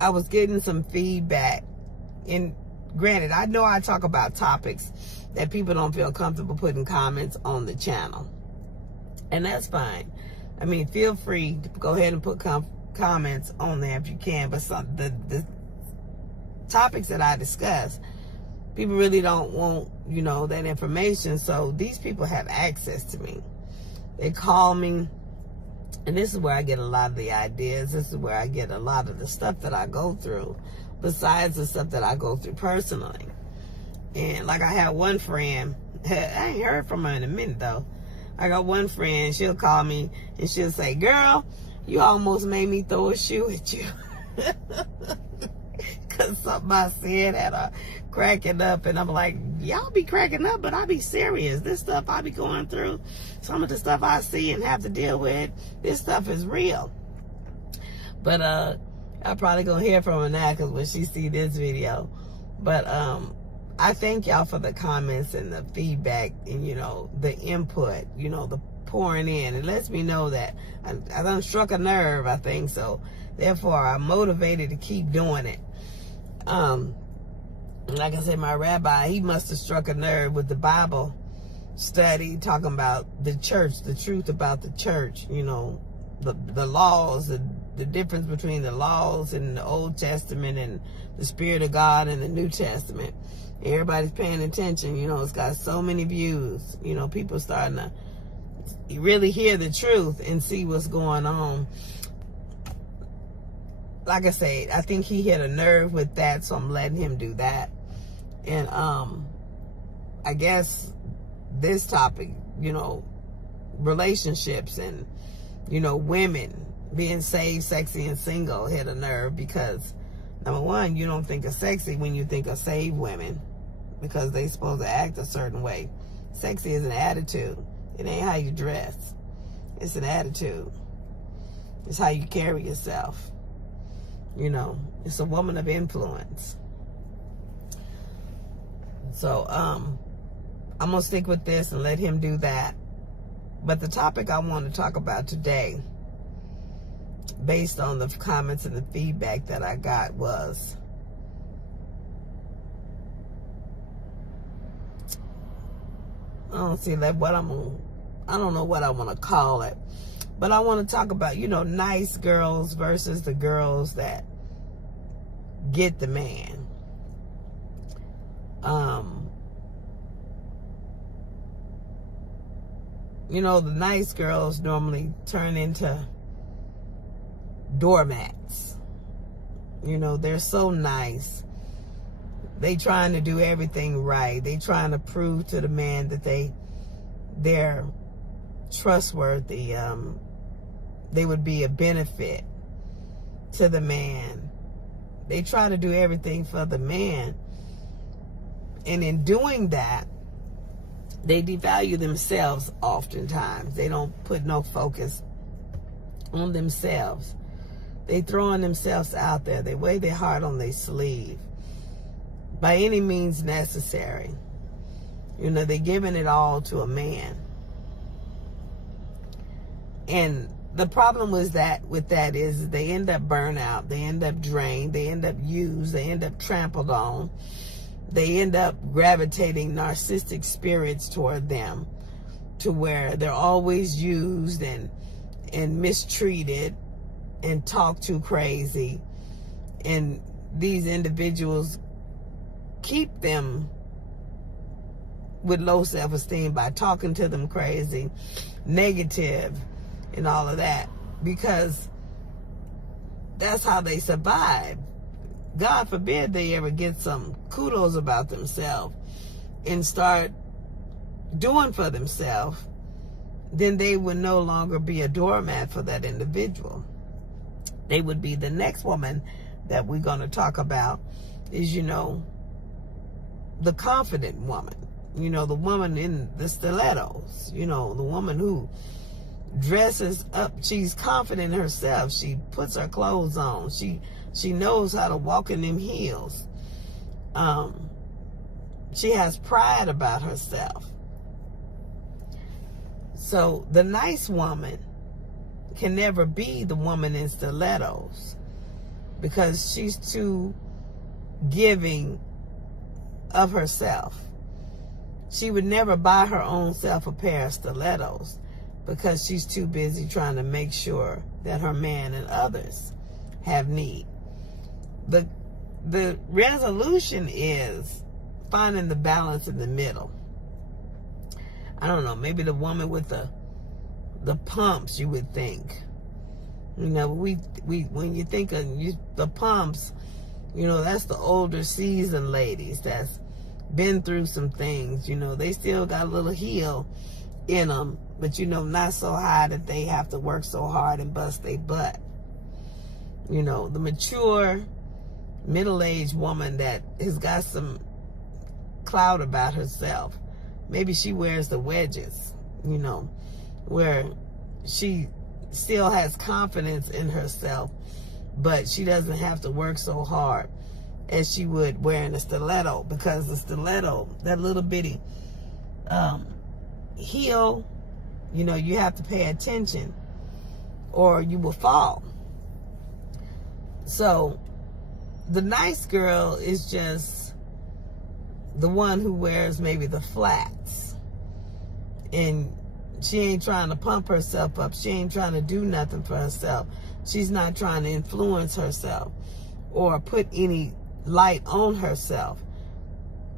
I was getting some feedback. And granted, I know I talk about topics that people don't feel comfortable putting comments on the channel. And that's fine. I mean, feel free to go ahead and put comments on there if you can. But the topics that I discuss, people really don't want, you know, that information. So these people have access to me. They call me. And this is where I get a lot of the ideas. This is where I get a lot of the stuff that I go through, besides the stuff that I go through personally. And like I had one friend, I ain't heard from her in a minute though. I got one friend, she'll call me and she'll say, girl, you almost made me throw a shoe at you. Because something I said had her cracking up. And I'm like, y'all be cracking up, but I be serious. This stuff I be going through, some of the stuff I see and have to deal with, this stuff is real. But I'm probably going to hear from her now because when she see this video. But I thank y'all for the comments and the feedback and, you know, the input, you know, the pouring in. It lets me know that I done struck a nerve, I think. So therefore, I'm motivated to keep doing it. Like I said, my rabbi, he must have struck a nerve with the Bible study, talking about the church, the truth about the church, you know, the laws, the difference between the laws in the Old Testament and the Spirit of God in the New Testament. Everybody's paying attention, you know, it's got so many views, you know, people starting to really hear the truth and see what's going on. Like I said, I think he hit a nerve with that, so I'm letting him do that. And I guess this topic, you know, relationships and, you know, women being saved, sexy, and single hit a nerve because, number one, you don't think of sexy when you think of saved women because they supposed to act a certain way. Sexy is an attitude. It ain't how you dress. It's an attitude. It's how you carry yourself. You know, it's a woman of influence. So, I'm going to stick with this and let him do that. But the topic I want to talk about today, based on the comments and the feedback that I got, was I don't know what I want to call it. But I want to talk about, you know, nice girls versus the girls that get the man. You know, the nice girls normally turn into doormats. You know, they're so nice. They trying to do everything right. They trying to prove to the man that they're trustworthy. They would be a benefit to the man. They try to do everything for the man. And in doing that, they devalue themselves oftentimes. They don't put no focus on themselves. They throwing themselves out there. They wear their heart on their sleeve by any means necessary. You know, they're giving it all to a man. And the problem with that is they end up burned out. They end up drained. They end up used. They end up trampled on. They end up gravitating narcissistic spirits toward them to where they're always used and mistreated and talked to crazy. And these individuals keep them with low self-esteem by talking to them crazy, negative, and all of that, because that's how they survive. God forbid they ever get some kudos about themselves and start doing for themselves, then they would no longer be a doormat for that individual. They would be the next woman that we're going to talk about is, you know, the confident woman. You know, the woman in the stilettos. You know, the woman who dresses up. She's confident in herself. She puts her clothes on. She knows how to walk in them heels. She has pride about herself. So the nice woman can never be the woman in stilettos. because she's too giving of herself. She would never buy her own self a pair of stilettos because she's too busy trying to make sure that her man and others have need. The resolution is finding the balance in the middle. I don't know, maybe the woman with the pumps, you would think. You know, we when you think of the pumps, you know, that's the older seasoned ladies that's been through some things. You know, they still got a little heel in them, but, you know, not so high that they have to work so hard and bust their butt. You know, the mature, middle-aged woman that has got some clout about herself. Maybe she wears the wedges, you know, where she still has confidence in herself, but she doesn't have to work so hard as she would wearing a stiletto, because the stiletto, that little bitty heel, you know, you have to pay attention or you will fall. So the nice girl is just the one who wears maybe the flats, and she ain't trying to pump herself up. She ain't trying to do nothing for herself. She's not trying to influence herself or put any light on herself.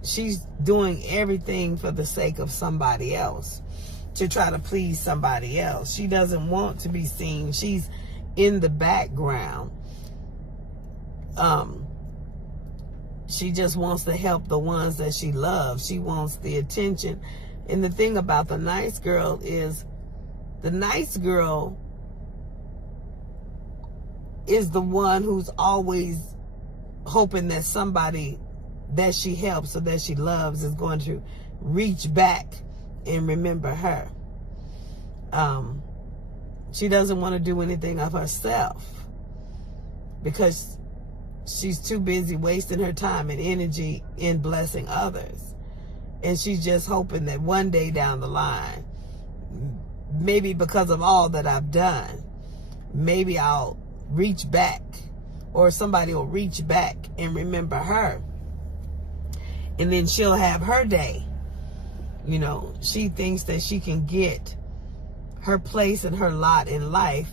She's doing everything for the sake of somebody else, to try to please somebody else. She doesn't want to be seen. She's in the background. She just wants to help the ones that she loves. She wants the attention. And the thing about the nice girl is, the nice girl is the one who's always hoping that somebody that she helps or that she loves is going to reach back and remember her. She doesn't want to do anything of herself because she's too busy wasting her time and energy in blessing others. And she's just hoping that one day down the line, maybe because of all that I've done, maybe I'll reach back, or somebody will reach back and remember her. And then she'll have her day. You know, she thinks that she can get her place and her lot in life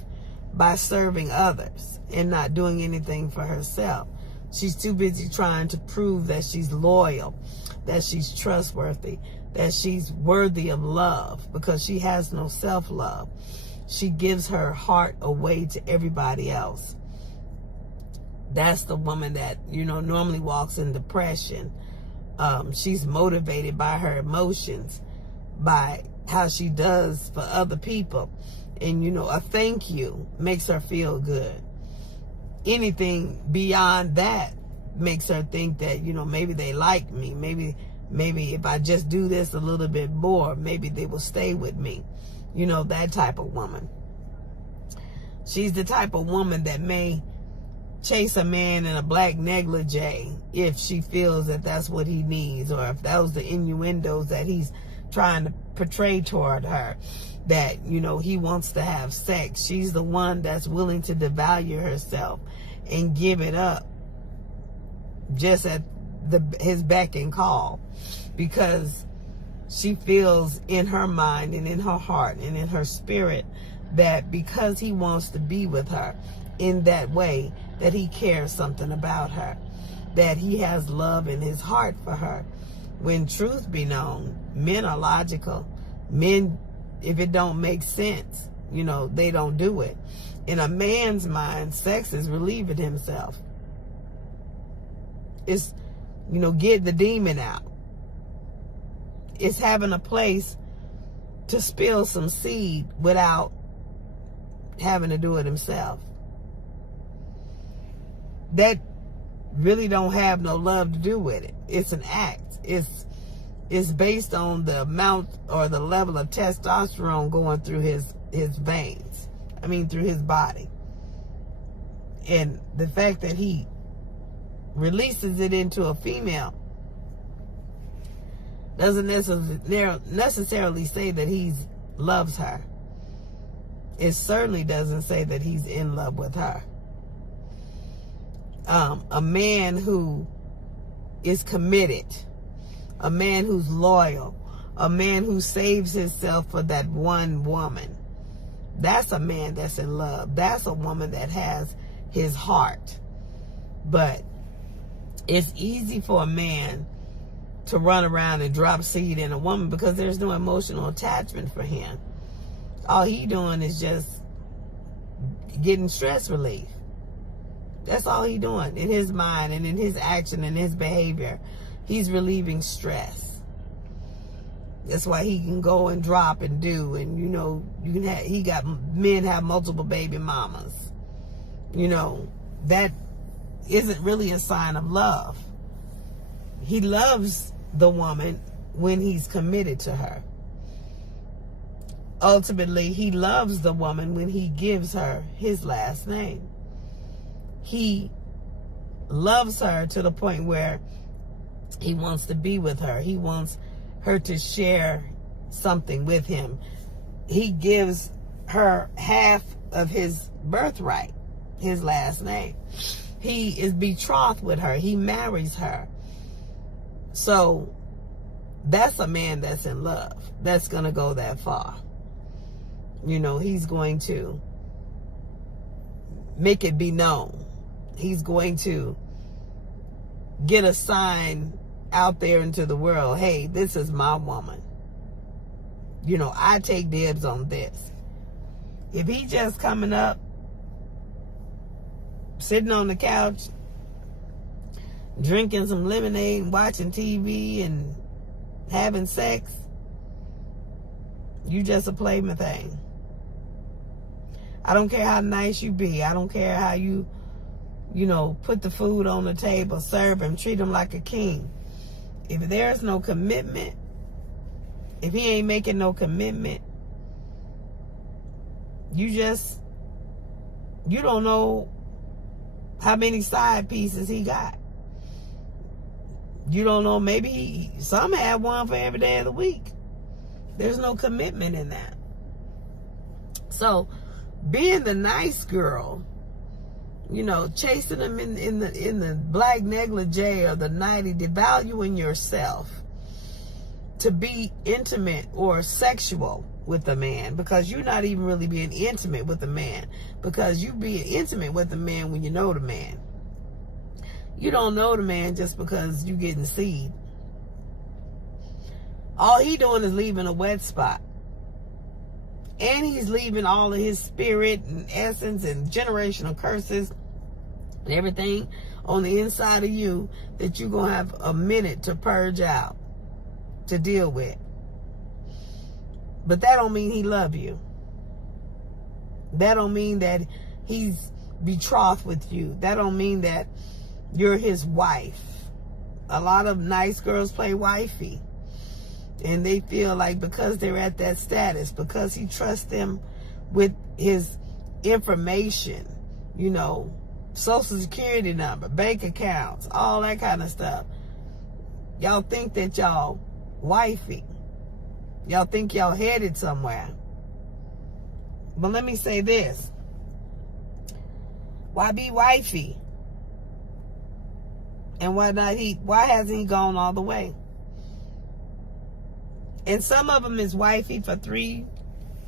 by serving others and not doing anything for herself. She's too busy trying to prove that she's loyal, that she's trustworthy, that she's worthy of love, because she has no self-love. She gives her heart away to everybody else. That's the woman that, you know, normally walks in depression. She's motivated by her emotions, by how she does for other people. And, you know, a thank you makes her feel good. Anything beyond that makes her think that, you know, maybe they like me. Maybe if I just do this a little bit more, maybe they will stay with me. You know, that type of woman. She's the type of woman that may chase a man in a black negligee if she feels that that's what he needs, or if that was the innuendos that he's trying to portray toward her, that, you know, he wants to have sex. She's the one that's willing to devalue herself and give it up just at his beck and call, because she feels in her mind and in her heart and in her spirit that because he wants to be with her in that way, that he cares something about her, that he has love in his heart for her. When truth be known, men are logical. Men, if it don't make sense, you know, they don't do it. In a man's mind, sex is relieving himself. It's, you know, get the demon out. It's having a place to spill some seed without having to do it himself. That really don't have no love to do with it. It's an act. It's based on the amount or the level of testosterone going through his veins. I mean, through his body. And the fact that he releases it into a female doesn't necessarily say that he loves her. It certainly doesn't say that he's in love with her. a man who is committed, a man who's loyal, a man who saves himself for that one woman. That's a man that's in love. That's a woman that has his heart. But it's easy for a man to run around and drop seed in a woman because there's no emotional attachment for him. All he doing is just getting stress relief. That's all he doing in his mind and in his action and his behavior. He's relieving stress. That's why he can go and drop and do, and you know, men have multiple baby mamas. You know, that isn't really a sign of love. He loves the woman when he's committed to her. Ultimately, he loves the woman when he gives her his last name. He loves her to the point where he wants to be with her. He wants her to share something with him. He gives her half of his birthright, his last name. He is betrothed with her. He marries her. So that's a man that's in love. That's going to go that far. You know, he's going to make it be known. He's going to get a sign out there into the world. Hey, this is my woman. You know, I take dibs on this. If he just coming up, sitting on the couch, drinking some lemonade and watching TV and having sex, you just a plaything. I don't care how nice you be. I don't care how you know, put the food on the table, serve him, treat him like a king. If there's no commitment, if he ain't making no commitment, you don't know how many side pieces he got. You don't know, maybe some have one for every day of the week. There's no commitment in that. So, being the nice girl, you know, chasing them in the black negligee or the nightie, devaluing yourself to be intimate or sexual with a man, because you're not even really being intimate with a man, because you be intimate with a man when you know the man. You don't know the man just because you getting seed. All he doing is leaving a wet spot. And he's leaving all of his spirit and essence and generational curses and everything on the inside of you that you're going to have a minute to purge out, to deal with. But that don't mean he love you. That don't mean that he's betrothed with you. That don't mean that you're his wife. A lot of nice girls play wifey. And they feel like because they're at that status, because he trusts them with his information, you know, social security number, bank accounts, all that kind of stuff. Y'all think that y'all wifey. Y'all think y'all headed somewhere. But let me say this. Why be wifey? And why hasn't he gone all the way? And some of them is wifey for 3,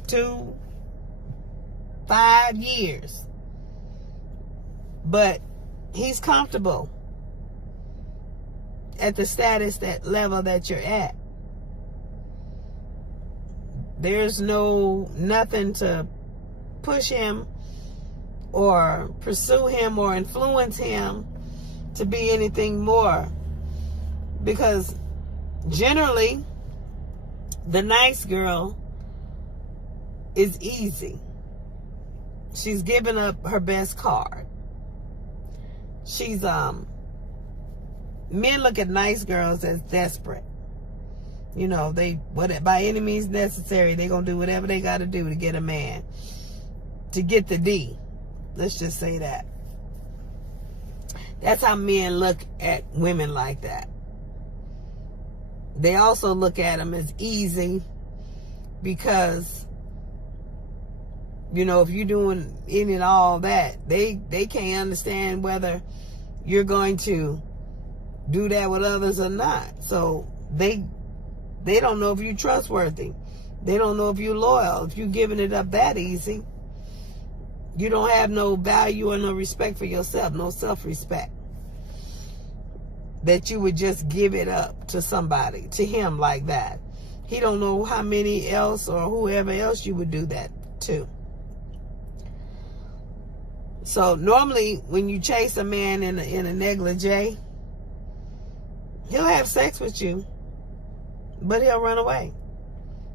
2, 5 years. But he's comfortable at the status, that level that you're at. There's nothing to push him or pursue him or influence him to be anything more. Because generally, the nice girl is easy. She's giving up her best card. Men look at nice girls as desperate. You know, by any means necessary, they're going to do whatever they got to do to get a man. To get the D. Let's just say that. That's how men look at women like that. They also look at them as easy because, you know, if you're doing any and all that, they can't understand whether you're going to do that with others or not. So they don't know if you're trustworthy. They don't know if you're loyal. If you're giving it up that easy, you don't have no value or no respect for yourself, no self-respect. That you would just give it up to somebody, to him like that. He don't know how many else or whoever else you would do that to. So normally when you chase a man in a negligee, he'll have sex with you, but he'll run away.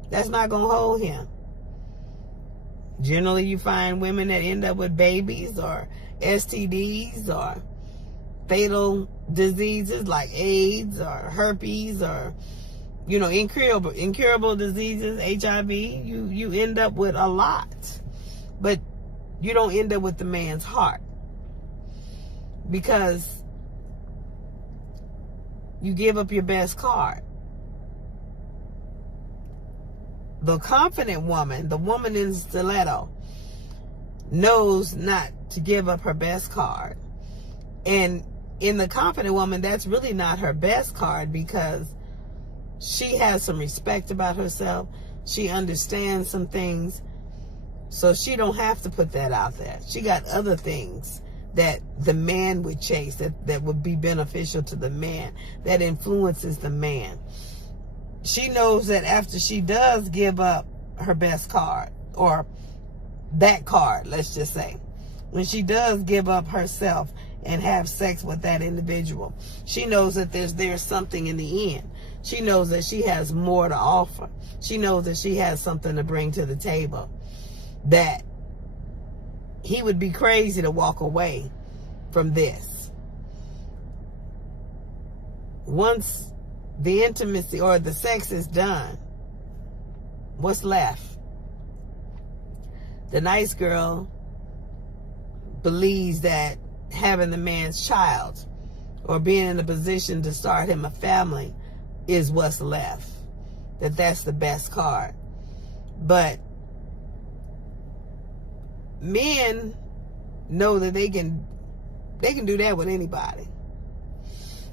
That's not going to hold him. Generally, you find women that end up with babies or STDs or fatal diseases like AIDS or herpes or, incurable diseases, HIV. You end up with a lot, but you don't end up with the man's heart, because you give up your best card. The confident woman, the woman in stiletto, knows not to give up her best card. And in the confident woman, that's really not her best card, because she has some respect about herself. She understands some things. So she don't have to put that out there. She got other things that the man would chase, that would be beneficial to the man, that influences the man. She knows that after she does give up her best card, or that card, let's just say, when she does give up herself and have sex with that individual, she knows that there's something in the end. She knows that she has more to offer. She knows that she has something to bring to the table, that he would be crazy to walk away from this. Once the intimacy or the sex is done, what's left? The nice girl believes that having the man's child or being in a position to start him a family is what's left. That's the best card. But men know that they can do that with anybody.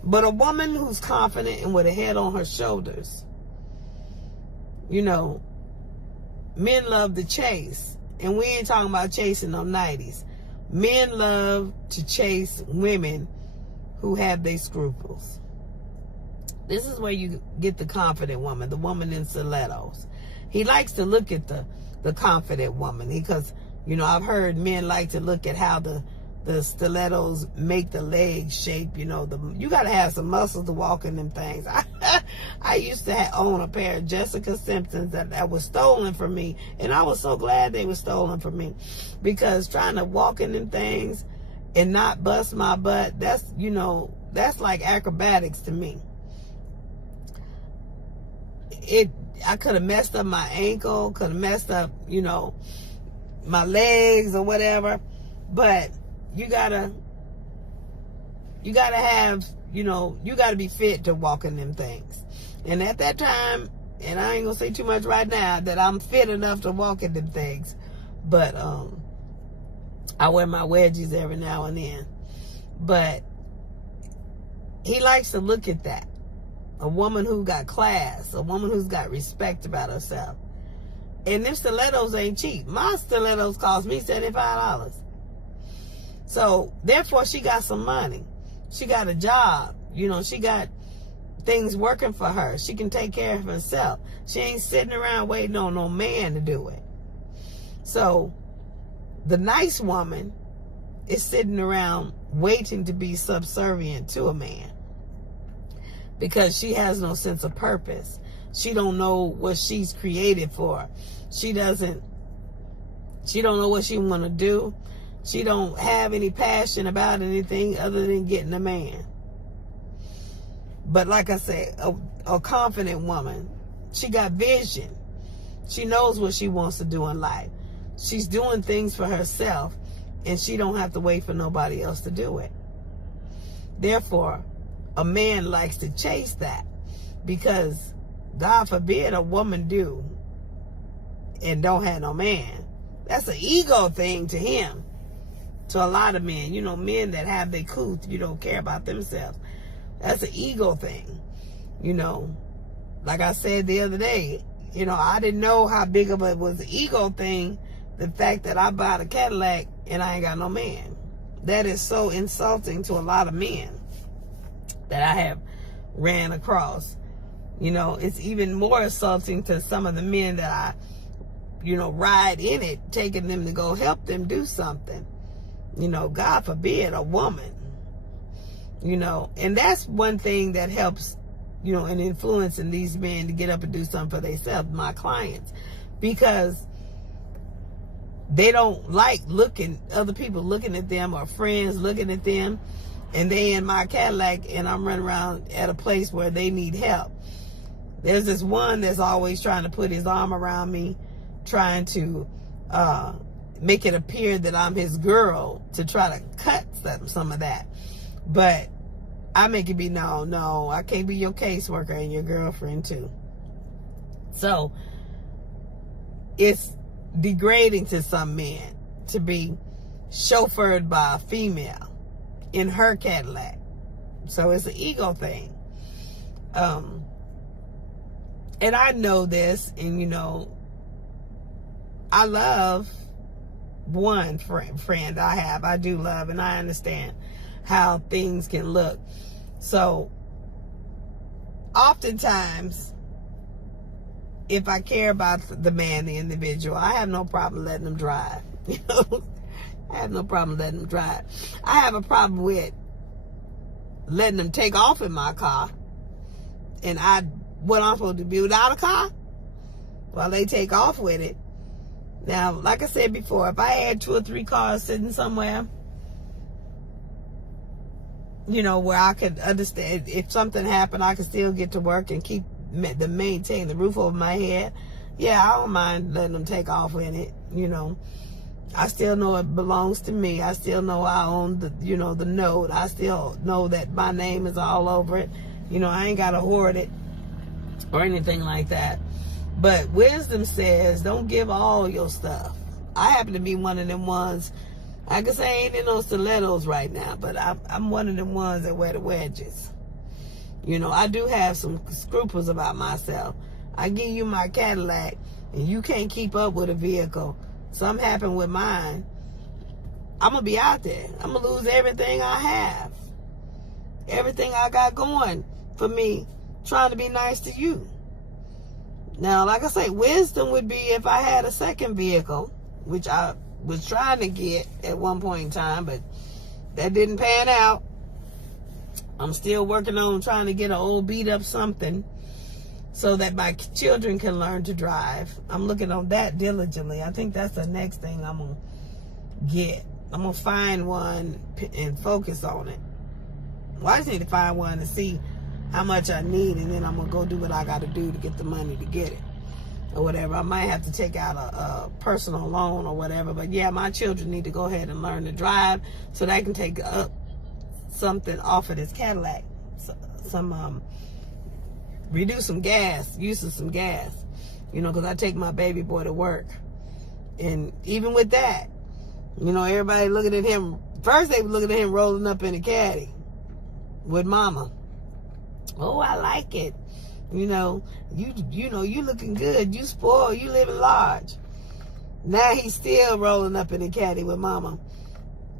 But a woman who's confident and with a head on her shoulders, men love to chase. And we ain't talking about chasing no 90s. Men love to chase women who have their scruples. This is where you get the confident woman, the woman in stilettos. He likes to look at the confident woman, because, I've heard men like to look at how the stilettos make the legs shape. You got to have some muscles to walk in them things. I used to own a pair of Jessica Simpsons that was stolen from me, and I was so glad they were stolen from me, because trying to walk in them things and not bust my butt, that's like acrobatics to me. I could have messed up my ankle, could have messed up, my legs or whatever, but you gotta have, you gotta be fit to walk in them things. And at that time, and I ain't gonna say too much right now, that I'm fit enough to walk in them things, but I wear my wedgies every now and then. But he likes to look at that. A woman who got class, a woman who's got respect about herself. And them stilettos ain't cheap. My stilettos cost me $75. So, therefore, she got some money. She got a job. She got things working for her. She can take care of herself. She ain't sitting around waiting on no man to do it. So, the nice woman is sitting around waiting to be subservient to a man, because she has no sense of purpose. She don't know what she's created for. She don't know what she want to do. She don't have any passion about anything other than getting a man. But like I said, a confident woman, she got vision. She knows what she wants to do in life. She's doing things for herself, and she don't have to wait for nobody else to do it. Therefore, a man likes to chase that, because God forbid a woman do and don't have no man. That's an ego thing to him. to a lot of men. You know, men that have their couth, you don't care about themselves. That's an ego thing. You know, like I said the other day, you know, I didn't know how big of it was an ego thing. The fact that I bought a Cadillac and I ain't got no man. That is so insulting to a lot of men that I have ran across. You know, it's even more insulting to some of the men that I, you know, ride in it, taking them to go help them do something. You know, God forbid, a woman. You know, and that's one thing that helps, you know, in influencing these men to get up and do something for themselves, my clients. Because they don't like other people looking at them, or friends looking at them, and they in my Cadillac and I'm running around at a place where they need help. There's this one that's always trying to put his arm around me, trying to make it appear that I'm his girl, to try to cut some of that. But I make it be, no, I can't be your caseworker and your girlfriend too. So it's degrading to some men to be chauffeured by a female in her Cadillac. So it's an ego thing. And I know this, and you know, I love one friend I have. I do love, and I understand how things can look. So oftentimes, if I care about the man, the individual, I have no problem letting them drive. You know, I have no problem letting them drive. I have a problem with letting them take off in my car, and what I'm supposed to be without a car while they take off with it. Now, like I said before, if I had 2 or 3 cars sitting somewhere, you know, where I could understand if something happened, I could still get to work and maintain the roof over my head. Yeah, I don't mind letting them take off in it. You know, I still know it belongs to me. I still know I own the note. I still know that my name is all over it. You know, I ain't got to hoard it or anything like that. But wisdom says, don't give all your stuff. I happen to be one of them ones. I can say I ain't in no stilettos right now, but I'm one of them ones that wear the wedges. You know, I do have some scruples about myself. I give you my Cadillac, and you can't keep up with a vehicle. Something happened with mine. I'm going to be out there. I'm going to lose everything I have. Everything I got going for me, trying to be nice to you. Now, like I say, wisdom would be if I had a second vehicle, which I was trying to get at one point in time, but that didn't pan out. I'm still working on trying to get an old beat up something so that my children can learn to drive. I'm looking on that diligently. I think that's the next thing I'm going to get. I'm going to find one and focus on it. Well, I just need to find one and see how much I need, and then I'm going to go do what I got to do to get the money to get it or whatever. I might have to take out a personal loan or whatever. But yeah, my children need to go ahead and learn to drive so they can take up something off of this Cadillac. Reduce some gas, use of some gas, you know, because I take my baby boy to work. And even with that, you know, everybody looking at him. First they were looking at him rolling up in a caddy with mama. Oh, I like it. You know, you looking good. You spoiled. You living large. Now he's still rolling up in a caddy with mama.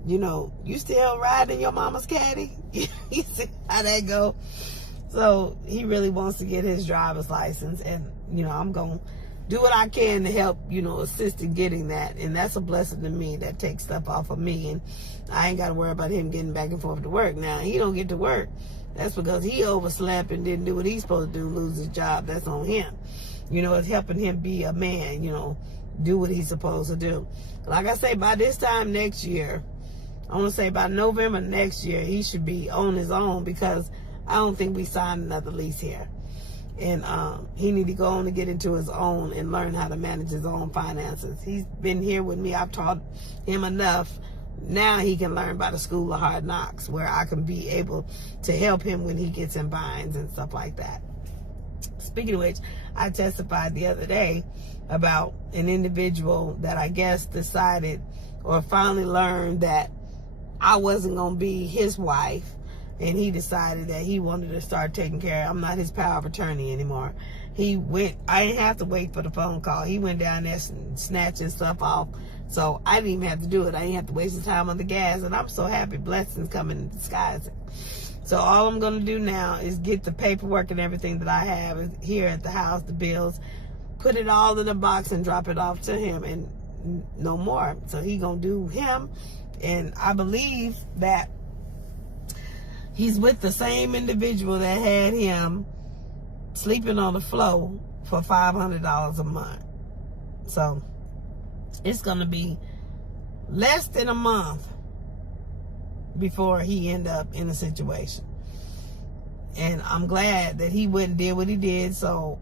You know, you still riding your mama's caddy? You see how that go? So he really wants to get his driver's license, and you know, I'm gonna do what I can to help, you know, assist in getting that. And that's a blessing to me. That takes stuff off of me, and I ain't got to worry about him getting back and forth to work. Now he don't get to work. That's because he overslept and didn't do what he's supposed to do, lose his job. That's on him. You know, it's helping him be a man, you know, do what he's supposed to do. Like I say, by this time next year, I want to say by November next year, he should be on his own, because I don't think we signed another lease here. And he need to go on and get into his own and learn how to manage his own finances. He's been here with me. I've taught him enough. Now he can learn by the school of hard knocks, where I can be able to help him when he gets in binds and stuff like that. Speaking of which, I testified the other day about an individual that I guess decided or finally learned that I wasn't going to be his wife, and he decided that he wanted to start taking care of, I'm not his power of attorney anymore. He went, I didn't have to wait for the phone call. He went down there snatching stuff off. So I didn't even have to do it. I didn't have to waste the time on the gas. And I'm so happy blessings come in disguise. So all I'm going to do now is get the paperwork and everything that I have here at the house, the bills, put it all in a box and drop it off to him, and no more. So he going to do him. And I believe that he's with the same individual that had him sleeping on the floor for $500 a month. So it's going to be less than a month before he end up in a situation. And I'm glad that he wouldn't did what he did. So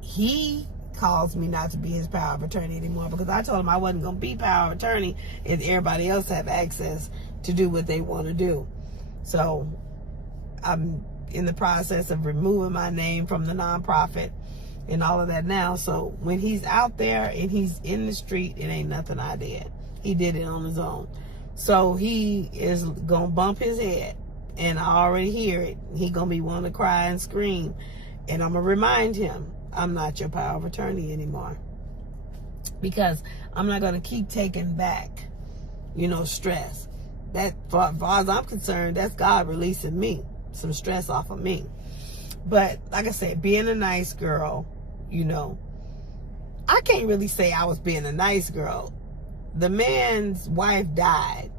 he calls me not to be his power of attorney anymore, because I told him I wasn't going to be power of attorney if everybody else have access to do what they want to do. So I'm in the process of removing my name from the nonprofit and all of that now. So when he's out there and he's in the street, it ain't nothing I did. He did it on his own. So he is going to bump his head, and I already hear it. He going to be wanting to cry and scream. And I'm going to remind him, I'm not your power of attorney anymore, because I'm not going to keep taking back, stress. That, as far as I'm concerned, that's God releasing me, some stress off of me. But like I said, being a nice girl, I can't really say I was being a nice girl. The man's wife died.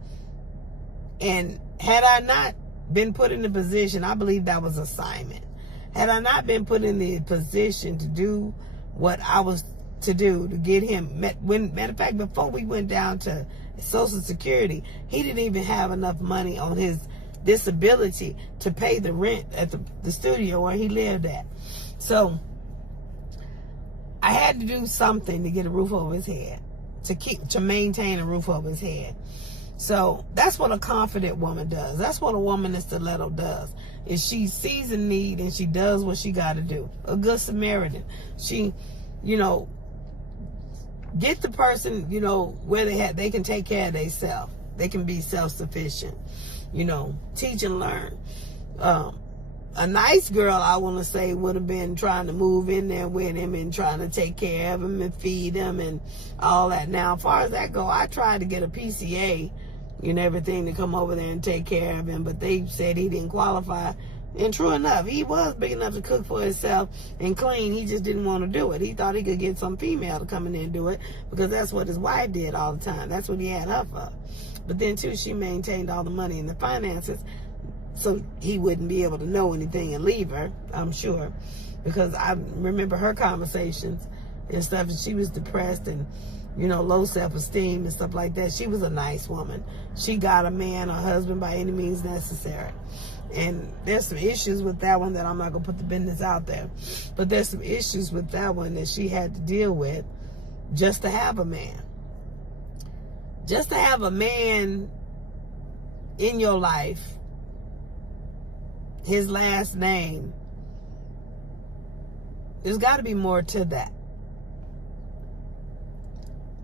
And had I not been put in the position, I believe that was assignment. Had I not been put in the position to do what I was to do, to get him, matter of fact, before we went down to Social Security, he didn't even have enough money on his disability to pay the rent at the studio where he lived at. So I had to do something to get a roof over his head, to maintain a roof over his head. So that's what a confident woman does. That's what a woman in stiletto does. Is she sees a need and she does what she got to do. A good Samaritan. She, get the person, where they can take care of themselves. They can be self-sufficient. Teach and learn. A nice girl, I want to say, would have been trying to move in there with him and trying to take care of him and feed him and all that. Now, as far as that go, I tried to get a PCA and everything to come over there and take care of him, but they said he didn't qualify. And true enough, he was big enough to cook for himself and clean. He just didn't want to do it. He thought he could get some female to come in there and do it, because that's what his wife did all the time. That's what he had her for. But then, too, she maintained all the money and the finances, so he wouldn't be able to know anything and leave her, I'm sure. Because I remember her conversations and stuff, and she was depressed and, low self-esteem and stuff like that. She was a nice woman. She got a man, a husband, by any means necessary. And there's some issues with that one that I'm not going to put the business out there. But there's some issues with that one that she had to deal with just to have a man. Just to have a man in your life, his last name, there's got to be more to that.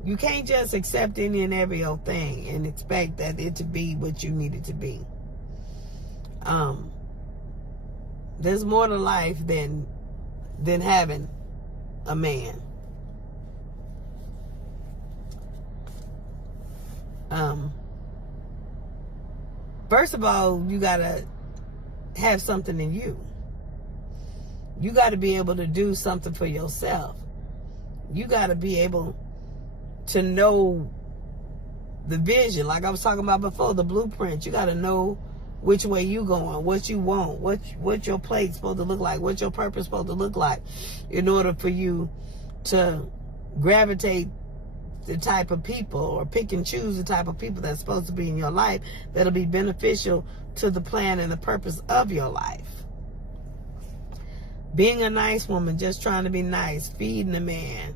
You can't just accept any and every old thing and expect that it to be what you need it to be. There's more to life than having a man. First of all, you gotta have something in you. You gotta be able to do something for yourself. You gotta be able to know the vision, like I was talking about before, the blueprint. You gotta know which way you going, what you want, what your plate's supposed to look like, what your purpose supposed to look like, in order for you to gravitate the type of people, or pick and choose the type of people that's supposed to be in your life that'll be beneficial to the plan and the purpose of your life. Being a nice woman, just trying to be nice, feeding a man,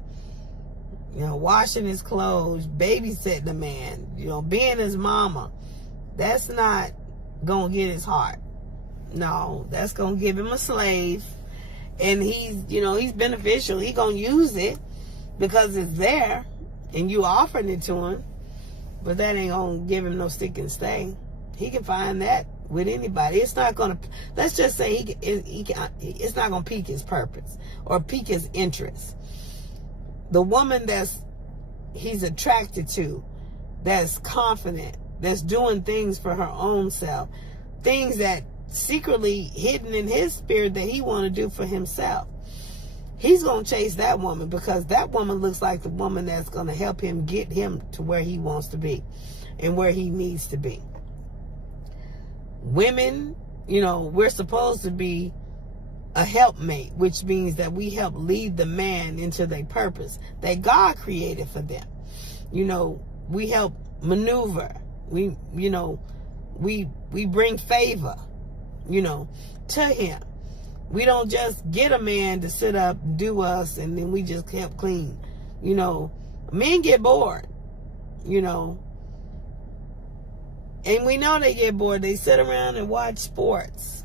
washing his clothes, babysitting a man, being his mama, that's not gonna get his heart. No, that's gonna give him a slave, and he's beneficial. He gonna use it because it's there and you offering it to him, But that ain't gonna give him no stick and stay. He can find that with anybody. It's not gonna, let's just say it's not gonna pique his purpose or pique his interest. The woman he's attracted to, that's confident, that's doing things for her own self, things that secretly hidden in his spirit that he want to do for himself. He's going to chase that woman because that woman looks like the woman that's going to help him get him to where he wants to be and where he needs to be. Women, we're supposed to be a helpmate, which means that we help lead the man into their purpose that God created for them. We help maneuver. We bring favor, to him. We don't just get a man to sit up, do us, and then we just help clean. Men get bored, and we know they get bored. They sit around and watch sports,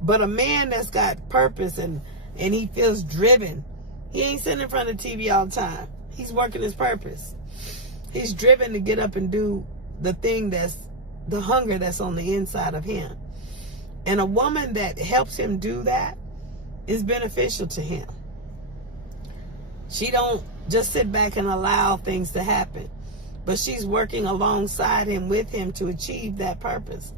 but a man that's got purpose and he feels driven, he ain't sitting in front of the TV all the time. He's working his purpose. He's driven to get up and do the thing that's the hunger that's on the inside of him. And a woman that helps him do that is beneficial to him. She don't just sit back and allow things to happen, but she's working alongside him, with him, to achieve that purpose.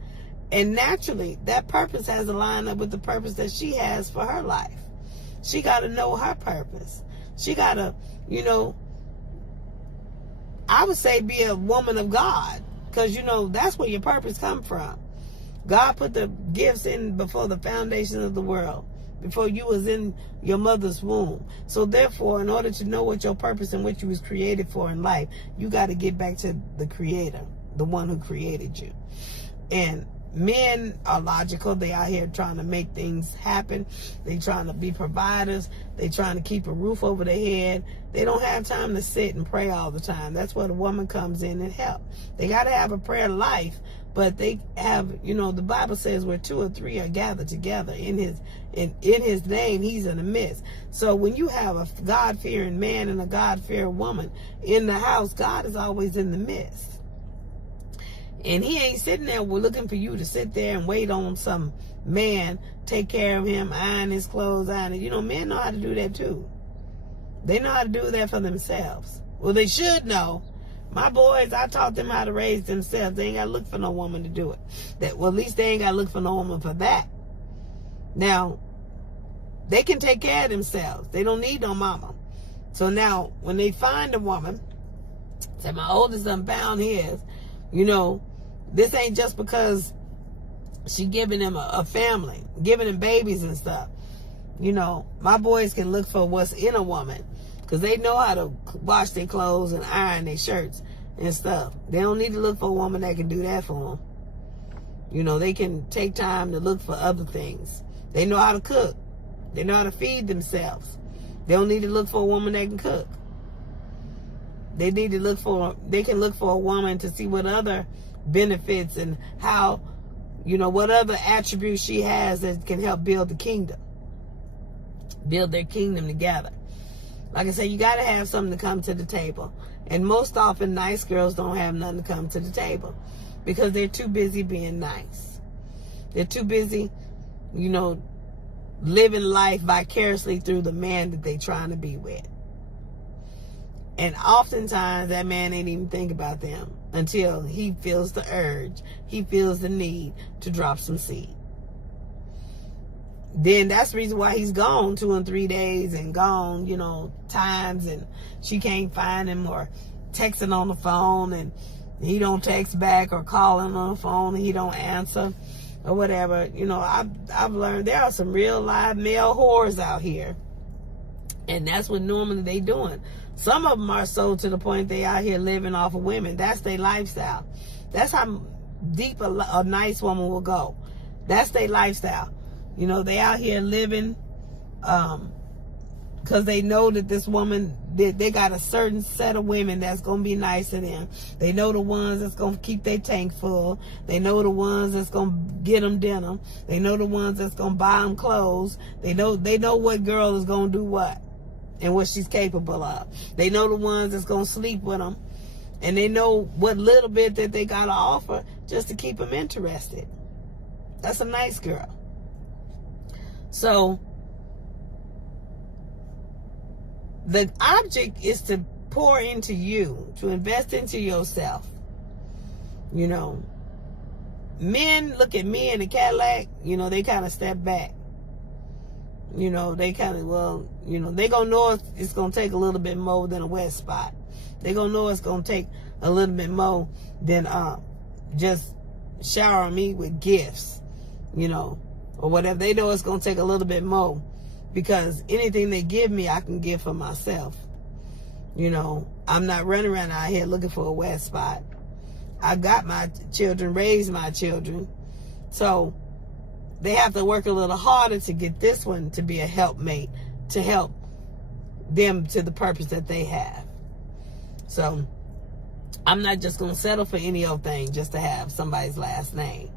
And naturally, that purpose has to line up with the purpose that she has for her life. She got to know her purpose. She got to, I would say be a woman of God, because, that's where your purpose comes from. God put the gifts in before the foundation of the world, before you was in your mother's womb. So therefore, in order to know what your purpose and what you was created for in life, you got to get back to the Creator, the one who created you. And men are logical. They out here trying to make things happen. They trying to be providers. They trying to keep a roof over their head. They don't have time to sit and pray all the time. That's where the woman comes in and help. They got to have a prayer life, but they have, the Bible says where 2 or 3 are gathered together in his name, he's in the midst. So when you have a God-fearing man and a God-fearing woman in the house, God is always in the midst. And he ain't sitting there looking for you to sit there and wait on some man, take care of him, iron his clothes, men know how to do that too. They know how to do that for themselves. Well, they should know. My boys, I taught them how to raise themselves. They ain't got to look for no woman to do it. At least they ain't got to look for no woman for that. Now, they can take care of themselves. They don't need no mama. So now, when they find a woman, say my oldest son found his, this ain't just because she giving him a family, giving him babies and stuff. My boys can look for what's in a woman, because they know how to wash their clothes and iron their shirts and stuff. They don't need to look for a woman that can do that for them. They can take time to look for other things. They know how to cook. They know how to feed themselves. They don't need to look for a woman that can cook. They can look for a woman to see what other benefits and how, what other attributes she has that can help build the kingdom. Build their kingdom together. Like I said, you got to have something to come to the table. And most often, nice girls don't have nothing to come to the table because they're too busy being nice. They're too busy, living life vicariously through the man that they're trying to be with. And oftentimes, that man ain't even think about them until he feels the urge, he feels the need to drop some seed. Then that's the reason why he's gone 2 and 3 days and gone, times, and she can't find him, or texting on the phone and he don't text back, or calling on the phone and he don't answer, or whatever. I've learned there are some real live male whores out here, and that's what normally they doing. Some of them are so to the point they out here living off of women. That's their lifestyle. That's how deep a nice woman will go. That's their lifestyle. They out here living because they know that this woman, they got a certain set of women that's going to be nice to them. They know the ones that's going to keep their tank full. They know the ones that's going to get them denim. They know the ones that's going to buy them clothes. They know what girl is going to do what. and what she's capable of. They know the ones that's going to sleep with them. And they know what little bit that they got to offer just to keep them interested. That's a nice girl. So, the object is to pour into you, to invest into yourself. You know, men look at me in a Cadillac, you know, they kind of step back. You know, they kind of, well, you know, they gonna know it's gonna take a little bit more than a wet spot. They gonna know it's gonna take a little bit more than just shower me with gifts, you know, or whatever. They know it's gonna take a little bit more, because anything they give me, I can give for myself. You know, I'm not running around out here looking for a wet spot. I got my children, raised my children, so they have to work a little harder to get this one to be a helpmate, to help them to the purpose that they have. So I'm not just going to settle for any old thing just to have somebody's last name.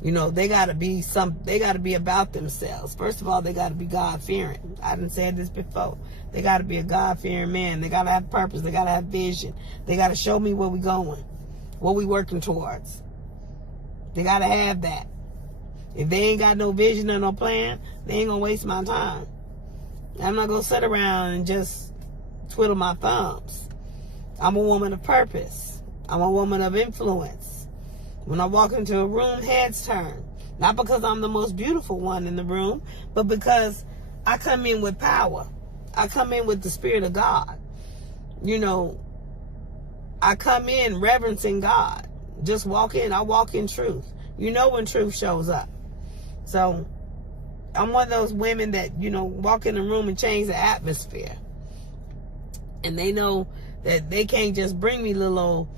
You know, they got to be about themselves. First of all, they got to be God-fearing. I done said this before. They got to be a God-fearing man. They got to have purpose. They got to have vision. They got to show me where we going, what we working towards. They got to have that. If they ain't got no vision or no plan, they ain't going to waste my time. I'm not going to sit around and just twiddle my thumbs. I'm a woman of purpose. I'm a woman of influence. When I walk into a room, heads turn. Not because I'm the most beautiful one in the room, but because I come in with power. I come in with the Spirit of God. You know, I come in reverencing God. Just walk in. I walk in truth. You know when truth shows up. So I'm one of those women that, you know, walk in the room and change the atmosphere. And they know that they can't just bring me little old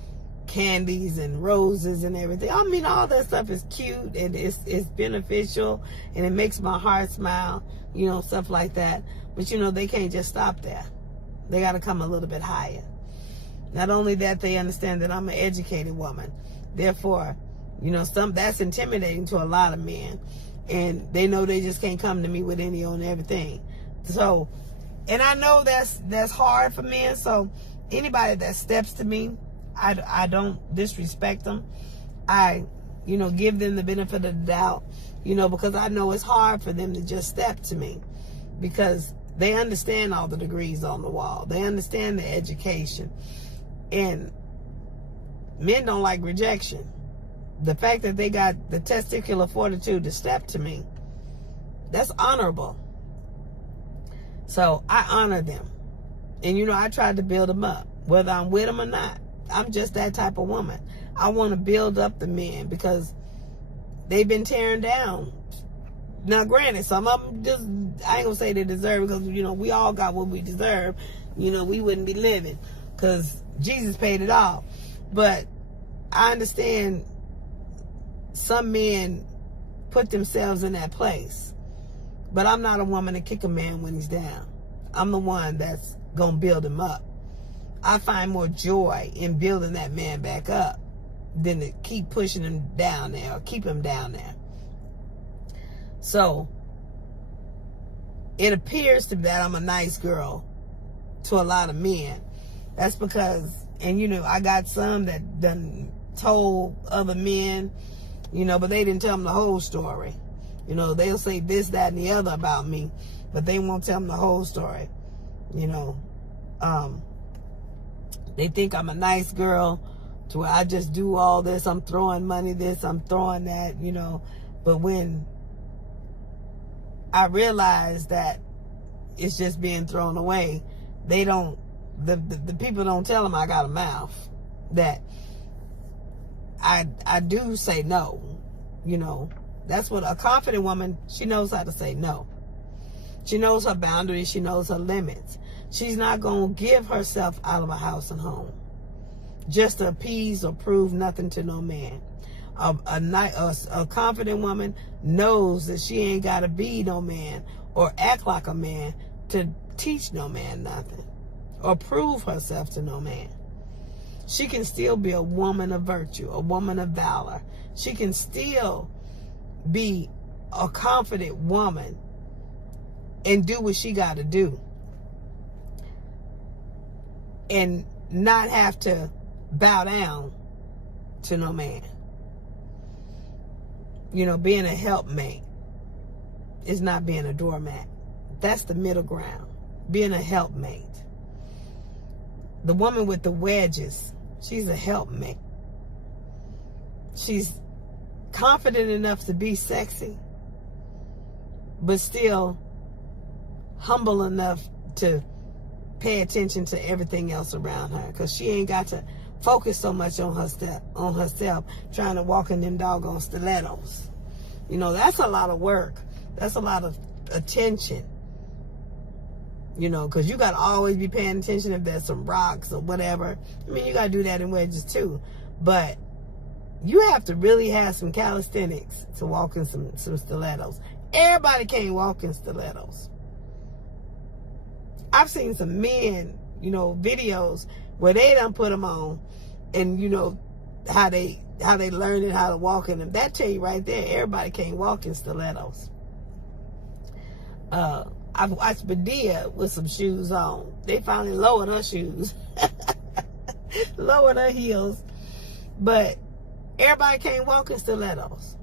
candies and roses and everything. I mean, all that stuff is cute and it's beneficial and it makes my heart smile, you know, stuff like that. But, you know, they can't just stop there. They got to come a little bit higher. Not only that, they understand that I'm an educated woman. Therefore, you know, that's intimidating to a lot of men. And they know they just can't come to me with any on everything. So, and I know that's hard for men. So anybody that steps to me, I don't disrespect them. I, you know, give them the benefit of the doubt, you know, because I know it's hard for them to just step to me, because they understand all the degrees on the wall. They understand the education. And men don't like rejection. The fact that they got the testicular fortitude to step to me, that's honorable. So I honor them. And, you know, I tried to build them up, whether I'm with them or not. I'm just that type of woman. I want to build up the men because they've been tearing down. Now, granted, some of them just, I ain't going to say they deserve it, because, you know, we all got what we deserve. You know, we wouldn't be living because Jesus paid it all. But I understand some men put themselves in that place. But I'm not a woman to kick a man when he's down. I'm the one that's going to build him up. I find more joy in building that man back up than to keep pushing him down there or keep him down there. So it appears to be that I'm a nice girl to a lot of men. That's because, and you know, I got some that done told other men, you know, but they didn't tell them the whole story. You know, they'll say this, that, and the other about me, but they won't tell them the whole story. You know, they think I'm a nice girl to where I just do all this. I'm throwing money this, I'm throwing that, you know. But when I realize that it's just being thrown away, they don't, the people don't tell them I got a mouth. That I do say no, you know. That's what a confident woman, she knows how to say no. She knows her boundaries. She knows her limits. She's not going to give herself out of a house and home just to appease or prove nothing to no man. A confident woman knows that she ain't got to be no man or act like a man to teach no man nothing or prove herself to no man. She can still be a woman of virtue, a woman of valor. She can still be a confident woman and do what she got to do. and not have to bow down to no man. You know, being a helpmate is not being a doormat. That's the middle ground. Being a helpmate. The woman with the wedges, she's a helpmate. She's confident enough to be sexy, but still humble enough to pay attention to everything else around her, because she ain't got to focus so much on herself trying to walk in them doggone stilettos. You know, that's a lot of work. That's a lot of attention. You know, because you got to always be paying attention if there's some rocks or whatever. I mean, you got to do that in wedges too. But you have to really have some calisthenics to walk in some stilettos. Everybody can't walk in stilettos. I've seen some men, you know, videos where they done put them on, and you know how they learned how to walk in them. That tell you right there, everybody can't walk in stilettos. I've watched Badia with some shoes on. They finally lowered her shoes, lowered her heels, but everybody can't walk in stilettos.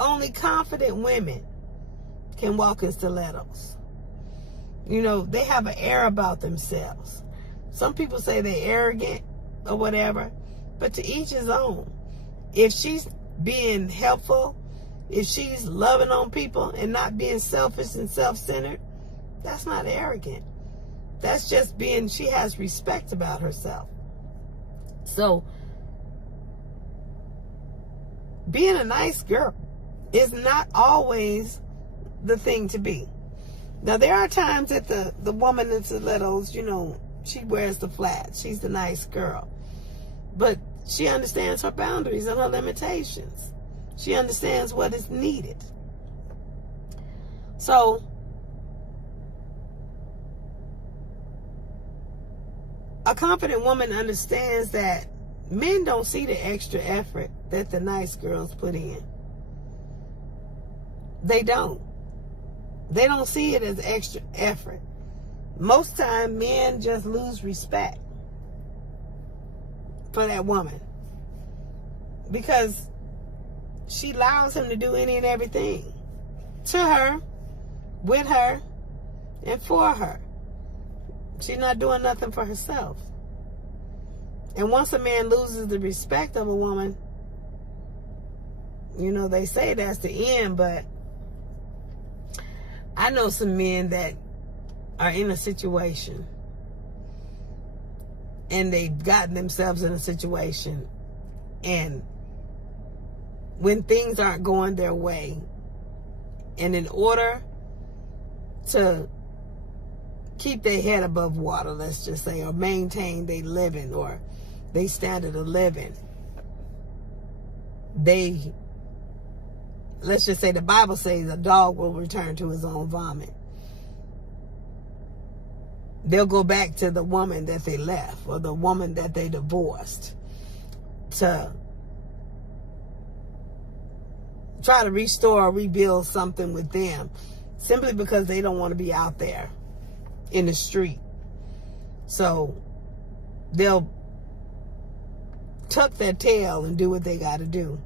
Only confident women can walk in stilettos. You know, they have an air about themselves. Some people say they're arrogant or whatever, but to each his own. If she's being helpful, if she's loving on people and not being selfish and self-centered, that's not arrogant. That's just being, she has respect about herself. So, being a nice girl is not always the thing to be. Now, there are times that the woman in stilettos, you know, she wears the flats. She's the nice girl. But she understands her boundaries and her limitations. She understands what is needed. So, a confident woman understands that men don't see the extra effort that the nice girls put in. They don't. They don't see it as extra effort. Most time, men just lose respect for that woman, because she allows him to do any and everything to her, with her, and for her. She's not doing nothing for herself. And once a man loses the respect of a woman, you know, they say that's the end, but I know some men that are in a situation and they've gotten themselves in a situation, and when things aren't going their way, and in order to keep their head above water, let's just say, or maintain their living or their standard of living, let's just say the Bible says a dog will return to his own vomit. They'll go back to the woman that they left or the woman that they divorced to try to restore or rebuild something with them, simply because they don't want to be out there in the street. So they'll tuck their tail and do what they got to do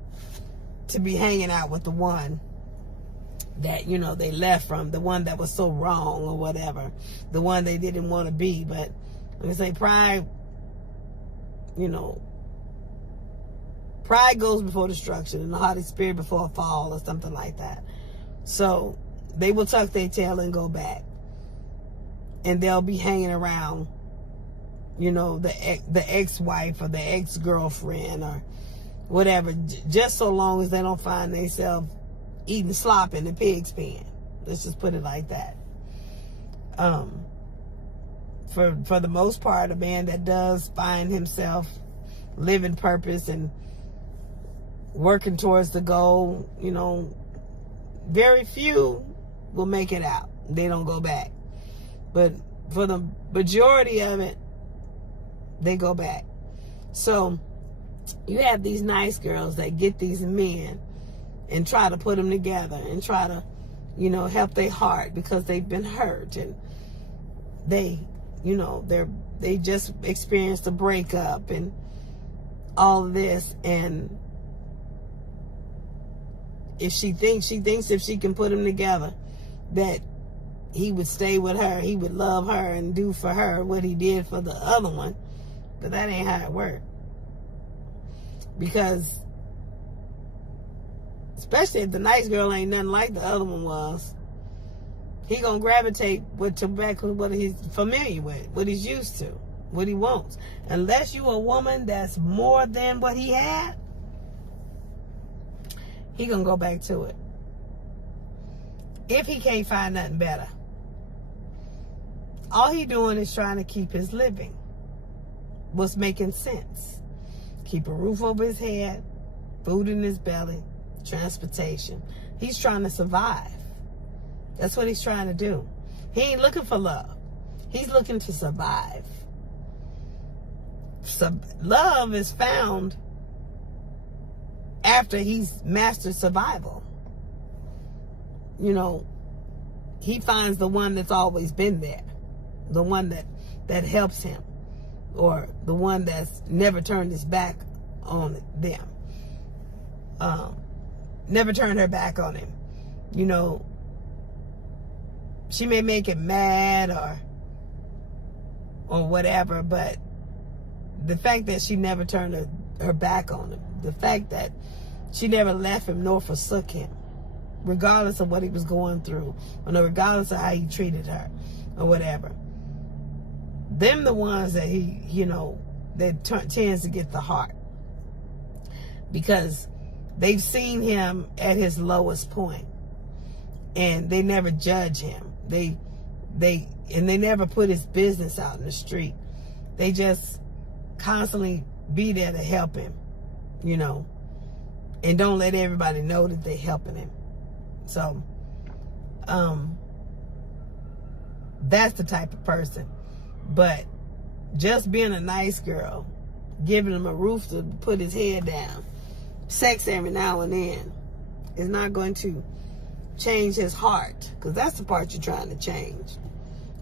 to be hanging out with the one that, you know, they left from, the one that was so wrong or whatever, the one they didn't want to be. But let me say, pride, you know, pride goes before destruction, and the haughty spirit before a fall, or something like that. So they will tuck their tail and go back, and they'll be hanging around, you know, the ex-wife or the ex-girlfriend or whatever, just so long as they don't find themselves eating slop in the pig's pen. Let's just put it like that. For the most part, a man that does find himself living purpose and working towards the goal, you know, very few will make it out. They don't go back. But for the majority of it, they go back. So you have these nice girls that get these men and try to put them together and try to, you know, help their heart because they've been hurt, and they, you know, they're they just experienced a breakup and all of this, and if she thinks if she can put them together, that he would stay with her, he would love her and do for her what he did for the other one. But that ain't how it worked. Because especially if the nice girl ain't nothing like the other one was, he gonna gravitate back to what he's familiar with, what he's used to, what he wants. Unless you a woman that's more than what he had, he gonna go back to it. If he can't find nothing better. All he doing is trying to keep his living. What's making sense? Keep a roof over his head, food in his belly, transportation. He's trying to survive. That's what he's trying to do. He ain't looking for love. He's looking to survive. Love is found after he's mastered survival. You know, he finds the one that's always been there. The one that helps him. Or the one that's never turned his back on them. Never turned her back on him. You know, she may make him mad or whatever, but the fact that she never turned her back on him, the fact that she never left him nor forsook him, regardless of what he was going through, or regardless of how he treated her, or whatever. Them the ones that he, you know, that tends to get the heart. Because they've seen him at his lowest point. And they never judge him. They never put his business out in the street. They just constantly be there to help him, you know. And don't let everybody know that they're helping him. So, that's the type of person. But just being a nice girl, giving him a roof to put his head down, sex every now and then, is not going to change his heart. Because that's the part you're trying to change,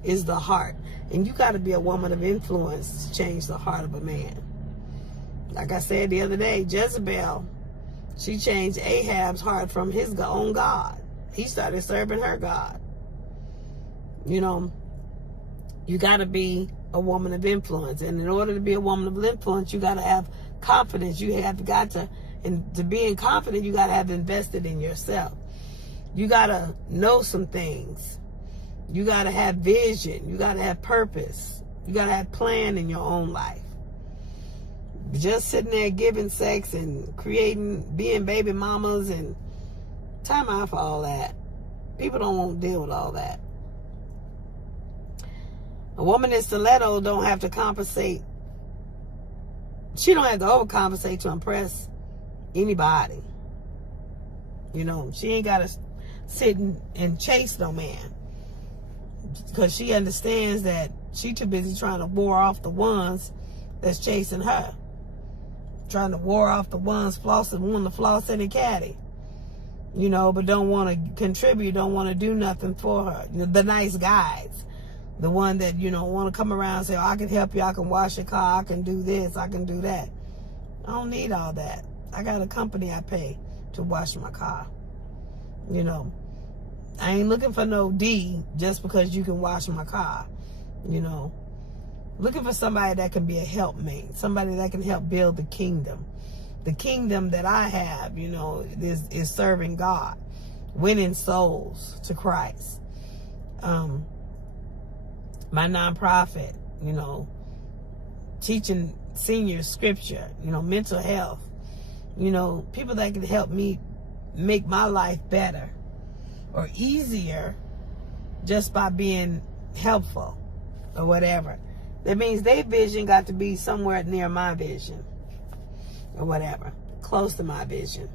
is the heart. And you got to be a woman of influence to change the heart of a man. Like I said the other day, Jezebel, she changed Ahab's heart from his own God. He started serving her God. You know, you got to be a woman of influence. And in order to be a woman of influence, you got to have confidence. And to being confident, you got to have invested in yourself. You got to know some things. You got to have vision. You got to have purpose. You got to have plan in your own life. Just sitting there giving sex and being baby mamas and time out for all that. People don't want to deal with all that. A woman in stiletto don't have to compensate. She don't have to overcompensate to impress anybody. You know, she ain't got to sit and chase no man. Because she understands that she too busy trying to ward off the ones that's chasing her. Trying to ward off the ones wanting to floss in the caddy. You know, but don't want to contribute, don't want to do nothing for her. You know, the nice guys. The one that, you know, want to come around and say, oh, I can help you, I can wash your car, I can do this, I can do that. I don't need all that. I got a company I pay to wash my car. You know, I ain't looking for no D just because you can wash my car. You know, looking for somebody that can be a helpmate, somebody that can help build the kingdom. The kingdom that I have, you know, is serving God, winning souls to Christ. My nonprofit, you know, teaching senior scripture, you know, mental health, you know, people that can help me make my life better or easier just by being helpful or whatever. That means their vision got to be somewhere near my vision or whatever, close to my vision.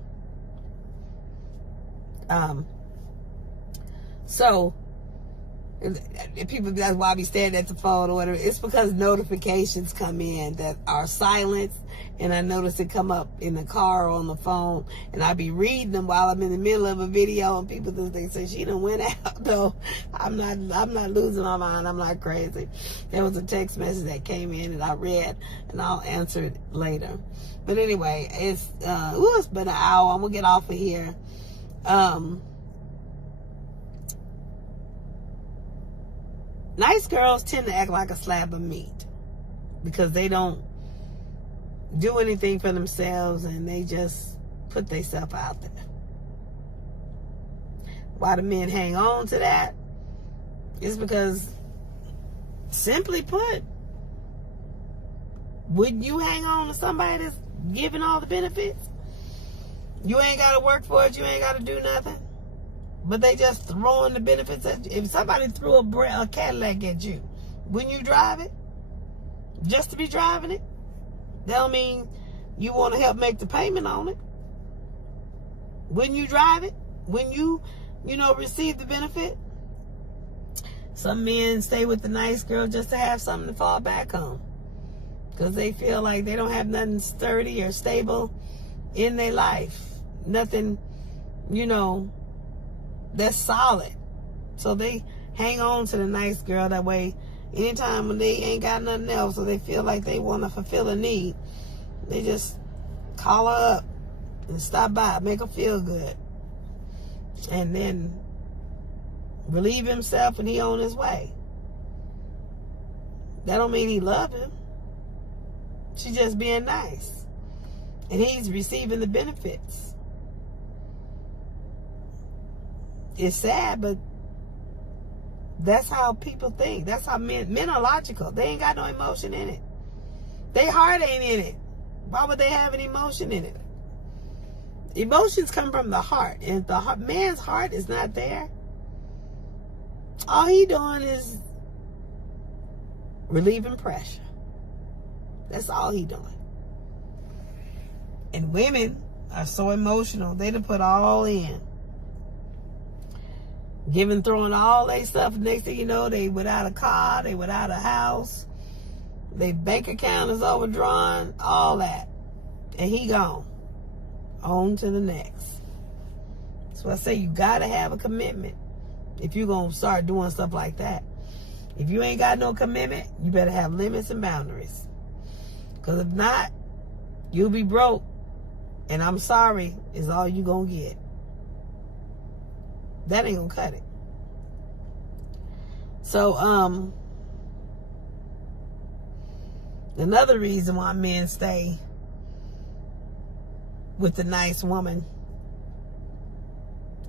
People be like, why I be staring at the phone or whatever. It's because notifications come in that are silenced, and I notice it come up in the car or on the phone, and I be reading them while I'm in the middle of a video, and people just they say she done went out. No, I'm not losing my mind. I'm not crazy. There was a text message that came in and I read, and I'll answer it later. But anyway, it's been an hour. I'm gonna get off of here. Nice girls tend to act like a slab of meat because they don't do anything for themselves, and they just put themselves out there. Why the men hang on to that is because, simply put, wouldn't you hang on to somebody that's giving all the benefits? You ain't got to work for it. You ain't got to do nothing. But they just throwing the benefits at you. If somebody threw a Cadillac at you, wouldn't you drive it? Just to be driving it? That don't mean you want to help make the payment on it. Wouldn't you drive it? Wouldn't you receive the benefit? Some men stay with the nice girl just to have something to fall back on, because they feel like they don't have nothing sturdy or stable in their life. Nothing, that's solid. So they hang on to the nice girl. That way, anytime when they ain't got nothing else, or they feel like they want to fulfill a need, they just call her up and stop by, make her feel good, and then relieve himself, and he on his way. That don't mean he love him. She's just being nice, and he's receiving the benefits. It's sad, but that's how people think. That's how men are logical. They ain't got no emotion in it. Their heart ain't in it. Why would they have an emotion in it? Emotions come from the heart, and if the man's heart is not there, all he doing is relieving pressure. That's all he doing. And women are so emotional. They done put all in. Throwing all their stuff. Next thing you know, they without a car, they without a house, their bank account is overdrawn, all that. And he gone. On to the next. So I say you gotta have a commitment if you're gonna start doing stuff like that. If you ain't got no commitment, you better have limits and boundaries. Because if not, you'll be broke. And I'm sorry, is all you gonna get. That ain't gonna cut it. So, another reason why men stay with the nice woman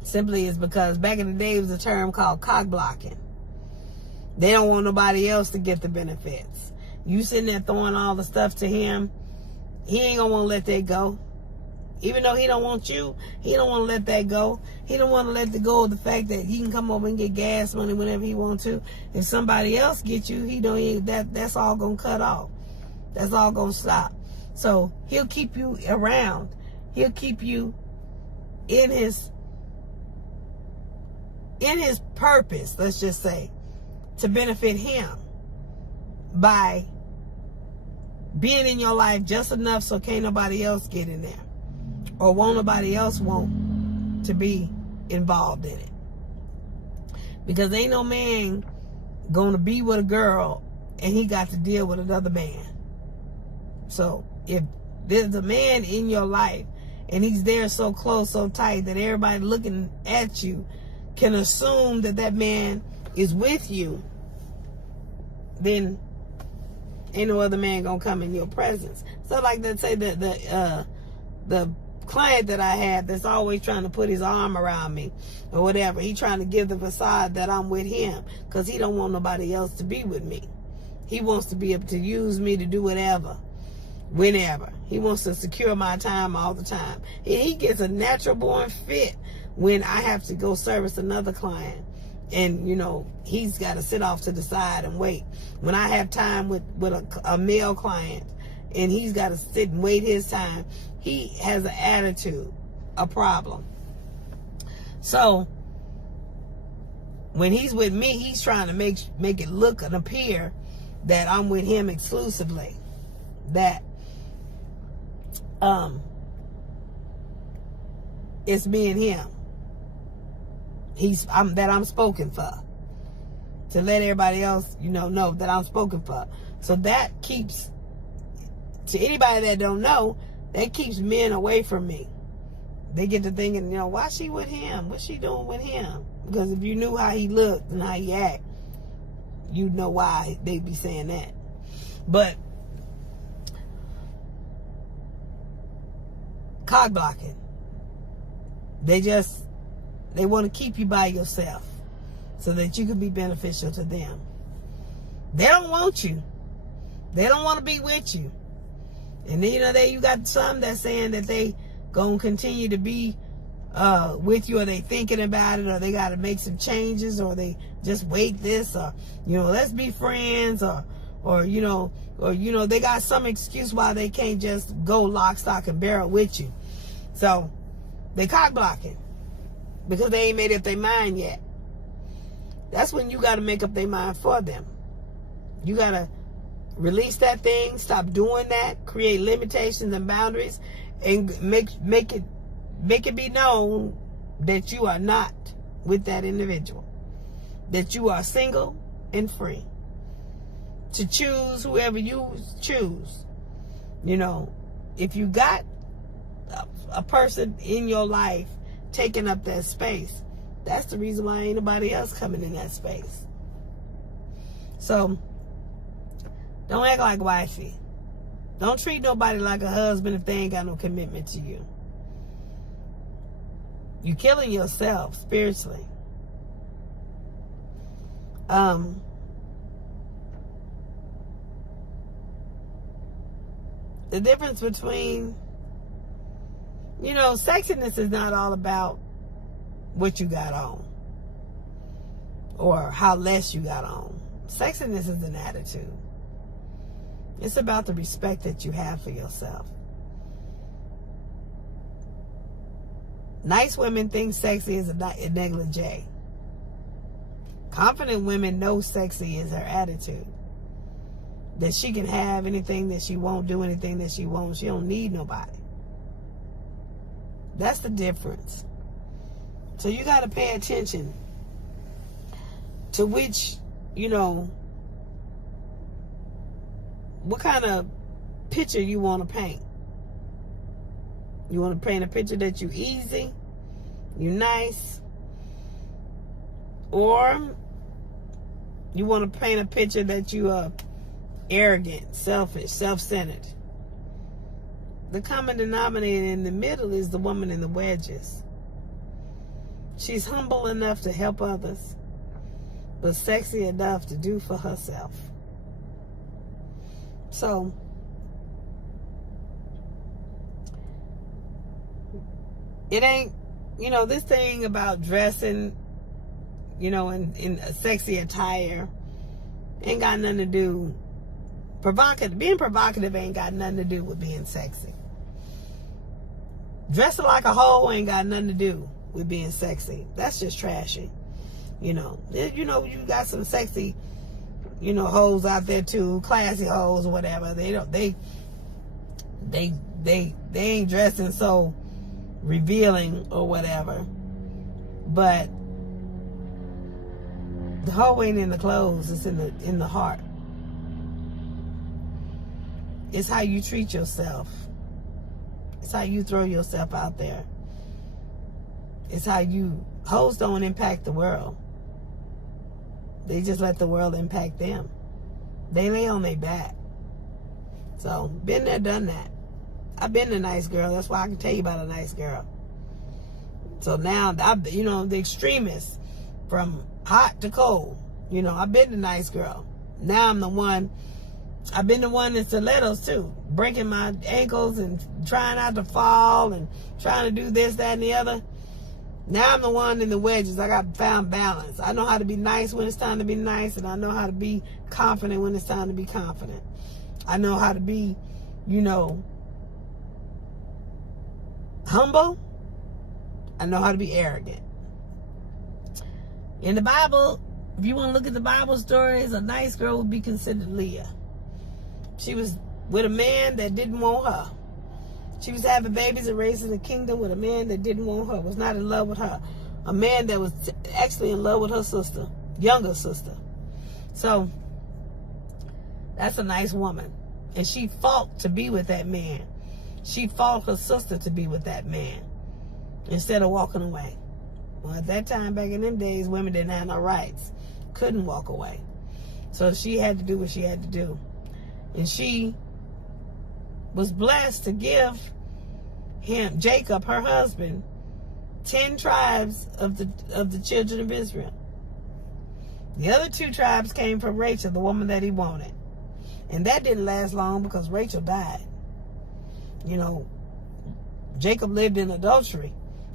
simply is because back in the day, it was a term called cock blocking. They don't want nobody else to get the benefits. You sitting there throwing all the stuff to him, he ain't gonna want to let that go. Even though he don't want you, he don't want to let that go. He don't want to let go of the fact that he can come over and get gas money whenever he wants to. If somebody else gets you, that's all gonna cut off. That's all gonna stop. So he'll keep you around. He'll keep you in his purpose, let's just say, to benefit him by being in your life just enough so can't nobody else get in there. Or won't nobody else want to be involved in it. Because ain't no man gonna be with a girl and he got to deal with another man. So if there's a man in your life and he's there so close, so tight that everybody looking at you can assume that that man is with you, then ain't no other man gonna come in your presence. So like let's say the client that I have that's always trying to put his arm around me or whatever, he trying to give the facade that I'm with him because he don't want nobody else to be with me. He wants to be able to use me to do whatever, whenever. He wants to secure my time all the time. He gets a natural born fit when I have to go service another client. And, he's got to sit off to the side and wait. When I have time with a male client and he's got to sit and wait his time, he has an attitude, a problem. So When he's with me, he's trying to make it look and appear that I'm with him exclusively. That it's me and him. I'm spoken for. To let everybody else, know that I'm spoken for. So that keeps, to anybody that don't know, that keeps men away from me. They get to thinking, why she with him? What's she doing with him? Because if you knew how he looked and how he act, you'd know why they'd be saying that. But cock blocking. They want to keep you by yourself so that you can be beneficial to them. They don't want you. They don't want to be with you. And then, you got some that's saying that they gonna continue to be with you, or they thinking about it, or they got to make some changes, or they just wait this, or let's be friends, or they got some excuse why they can't just go lock, stock, and barrel with you. So they cock blocking because they ain't made up their mind yet. That's when you got to make up their mind for them. You got to release that thing, stop doing that, create limitations and boundaries, and make it be known that you are not with that individual, that you are single and free to choose whoever you choose. If you got a person in your life taking up that space, that's the reason why ain't nobody else coming in that space. So don't act like wifey. Don't treat nobody like a husband if they ain't got no commitment to you. You're killing yourself spiritually. The difference between, sexiness is not all about what you got on or how less you got on. Sexiness is an attitude. It's about the respect that you have for yourself. Nice women think sexy is a negligee. Confident women know sexy is her attitude. That she can have anything that she won't, do anything that she won't. She don't need nobody. That's the difference. So you got to pay attention to which, what kind of picture you want to paint. You want to paint a picture that you easy, you nice, or you want to paint a picture that you are arrogant, selfish, self-centered. The common denominator in the middle is the woman in the wedges. She's humble enough to help others, but sexy enough to do for herself. So, it ain't, this thing about dressing, in a sexy attire ain't got nothing to do. Being provocative ain't got nothing to do with being sexy. Dressing like a hoe ain't got nothing to do with being sexy. That's just trashy. You got some sexy, hoes out there too, classy hoes or whatever. They ain't dressing so revealing or whatever. But the hoe ain't in the clothes, it's in the heart. It's how you treat yourself. It's how you throw yourself out there. It's how hoes don't impact the world. They just let the world impact them. They lay on their back. So, been there, done that. I've been a nice girl. That's why I can tell you about a nice girl. So now, the extremists, from hot to cold. I've been the nice girl. Now I've been the one in stilettos too, breaking my ankles and trying not to fall and trying to do this, that, and the other. Now I'm the one in the wedges. I got found balance. I know how to be nice when it's time to be nice, and I know how to be confident when it's time to be confident. I know how to be, humble. I know how to be arrogant. In the Bible, if you want to look at the Bible stories, a nice girl would be considered Leah. She was with a man that didn't want her. She was having babies and raising a kingdom with a man that didn't want her, was not in love with her. A man that was actually in love with her sister, younger sister. So, that's a nice woman. And she fought to be with that man. She fought her sister to be with that man instead of walking away. Well, at that time, back in them days, women didn't have no rights. Couldn't walk away. So she had to do what she had to do. And she was blessed to give him, Jacob, her husband, 10 tribes of the children of Israel. The other 2 tribes came from Rachel, the woman that he wanted. And that didn't last long because Rachel died. You know, Jacob lived in adultery,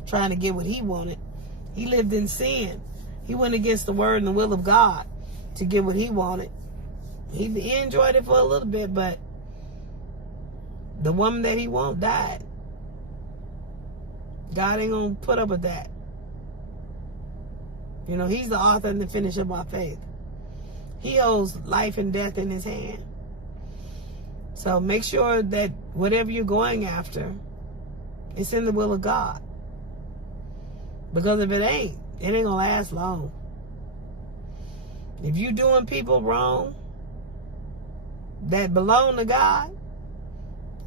trying to get what he wanted. He lived in sin. He went against the word and the will of God to get what he wanted. He enjoyed it for a little bit, but the woman that he wanted died. God ain't going to put up with that. You know, he's the author and the finisher of our faith. He holds life and death in his hand. So make sure that whatever you're going after, it's in the will of God. Because if it ain't going to last long. If you're doing people wrong that belong to God,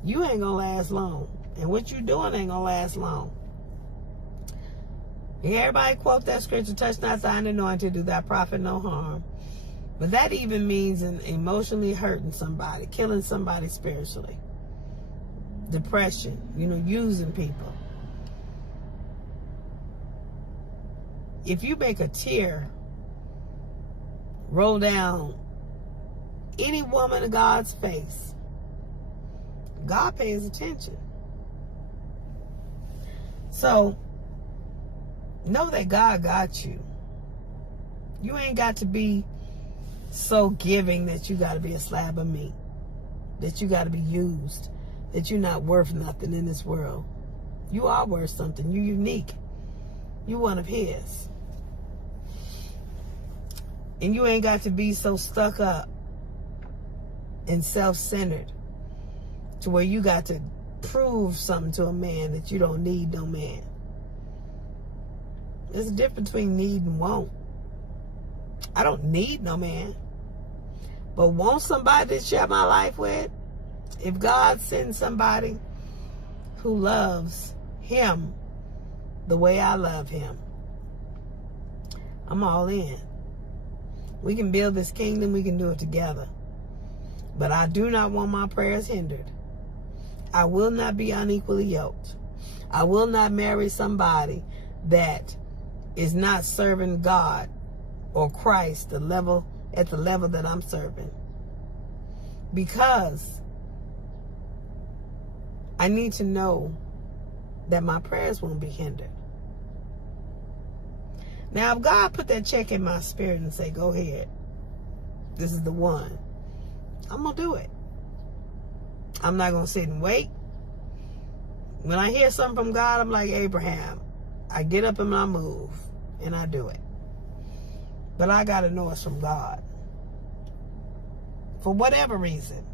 you ain't going to last long. And what you're doing ain't going to last long. And everybody quote that scripture, touch not thine anointed, do thy prophet no harm. But that even means emotionally hurting somebody, killing somebody spiritually. Depression, you know, using people. If you make a tear roll down any woman of God's face, God pays attention. So, know that God got you. You ain't got to be so giving that you got to be a slab of meat, that you got to be used, that you're not worth nothing in this world. You are worth something. You're unique. You're one of his. And you ain't got to be so stuck up and self-centered to where you got to prove something to a man that you don't need no man. There's a difference between need and want. I don't need no man. But want somebody to share my life with? If God sends somebody who loves him the way I love him, I'm all in. We can build this kingdom. We can do it together. But I do not want my prayers hindered. I will not be unequally yoked. I will not marry somebody that is not serving God or Christ at the level that I'm serving. Because I need to know that my prayers won't be hindered. Now, if God put that check in my spirit and say, go ahead, this is the one, I'm going to do it. I'm not going to sit and wait. When I hear something from God, I'm like Abraham. I get up and I move, and I do it. But I got to know it's from God. For whatever reason.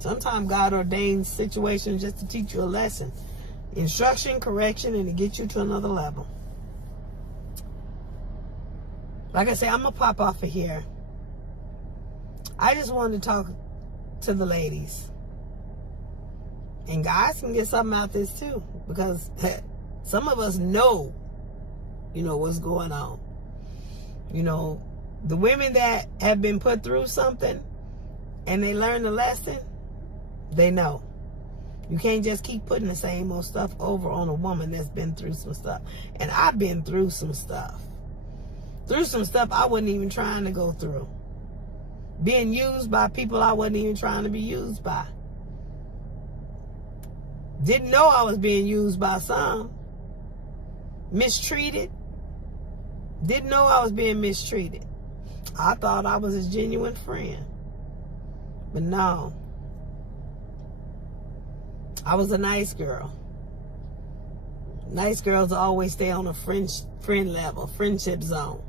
Sometimes God ordains situations just to teach you a lesson. Instruction, correction, and to get you to another level. Like I say, I'm going to pop off of here. I just wanted to talk to the ladies. And guys can get something out of this too. Because some of us know, what's going on. The women that have been put through something and they learn the lesson, they know. You can't just keep putting the same old stuff over on a woman that's been through some stuff. And I've been through some stuff. Through some stuff I wasn't even trying to go through. Being used by people I wasn't even trying to be used by. Didn't know I was being used by some. Mistreated. Didn't know I was being mistreated. I thought I was a genuine friend. But no. I was a nice girl. Nice girls always stay on a friend level, friendship zone.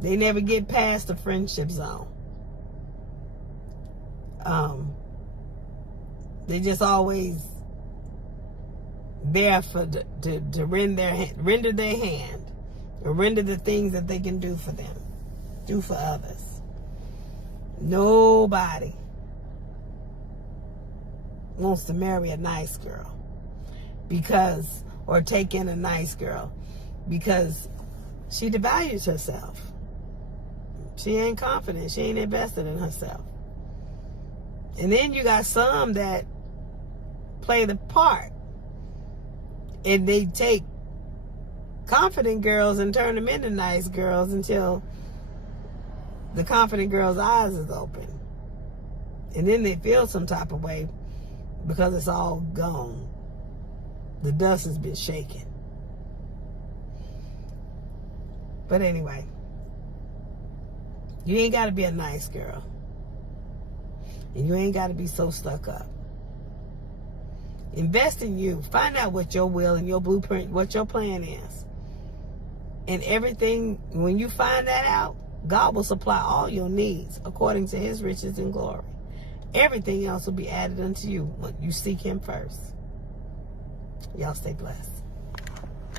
They never get past the friendship zone. They just always there to render their hand, or render the things that they can do for them, do for others. Nobody wants to marry a nice girl or take in a nice girl, because she devalues herself. She ain't confident. She ain't invested in herself. And then you got some that play the part, and they take confident girls and turn them into nice girls until the confident girl's eyes is open. And then they feel some type of way because it's all gone. The dust has been shaken. But anyway, you ain't got to be a nice girl. And you ain't got to be so stuck up. Invest in you. Find out what your will and your blueprint, what your plan is. And everything, when you find that out, God will supply all your needs according to his riches and glory. Everything else will be added unto you when you seek him first. Y'all stay blessed.